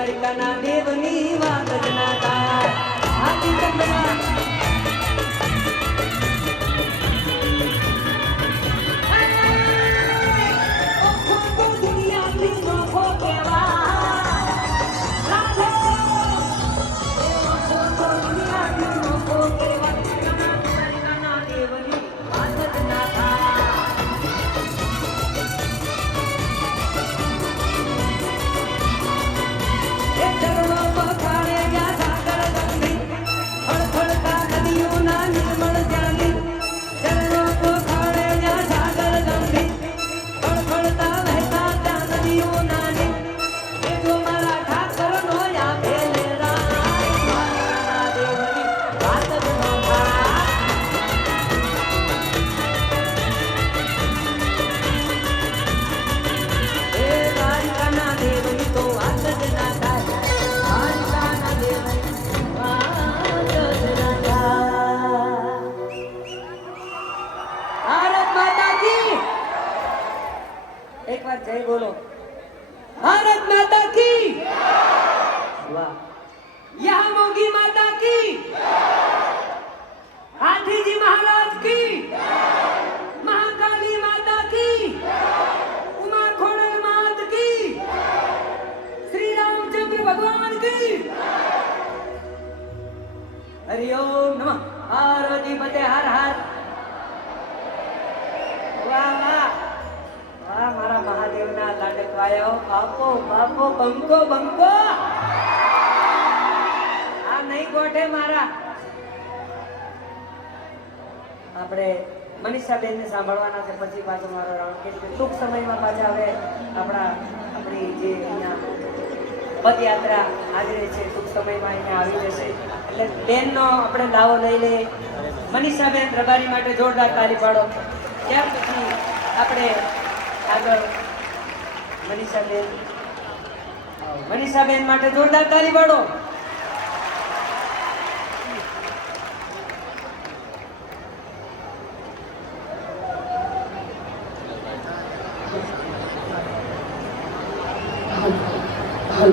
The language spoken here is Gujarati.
દ્વારિકાના દેવની વાત જ ના થાય. હાથી ચંદ્રના एक बार जय बोलो. भारत माता की वाह. यहाँ मोगी माता की, हाथी जी महाराज की, महाकाली माता की, उमा खोड़ल मात की, श्री रामचंद्र भगवान की. हरिओम नमः पार्वती पते हर हर. वाह वाह वाह. मारा મહાદેવના લાડકવાયો બાપો બાપો બંકો બંકો. આ નહીં ગોઠે મારા. આપણે મનીષાબેનને સાંભળવાના છે, પછી પાછો મારો રાઉન્ડ કે ટૂંક સમયમાં પાછા હવે આપણી જે અહીંયા પદયાત્રા હાજરે છે ટૂંક સમયમાં અહીંયા આવી જશે. એટલે બેનનો આપણે દાવો લઈ લઈએ. મનીષાબેન રબારી માટે જોરદાર તાળી પાડો. ત્યાર પછી આપણે આગળ મનીષાબેન માટે જોરદાર તાળી પાડો.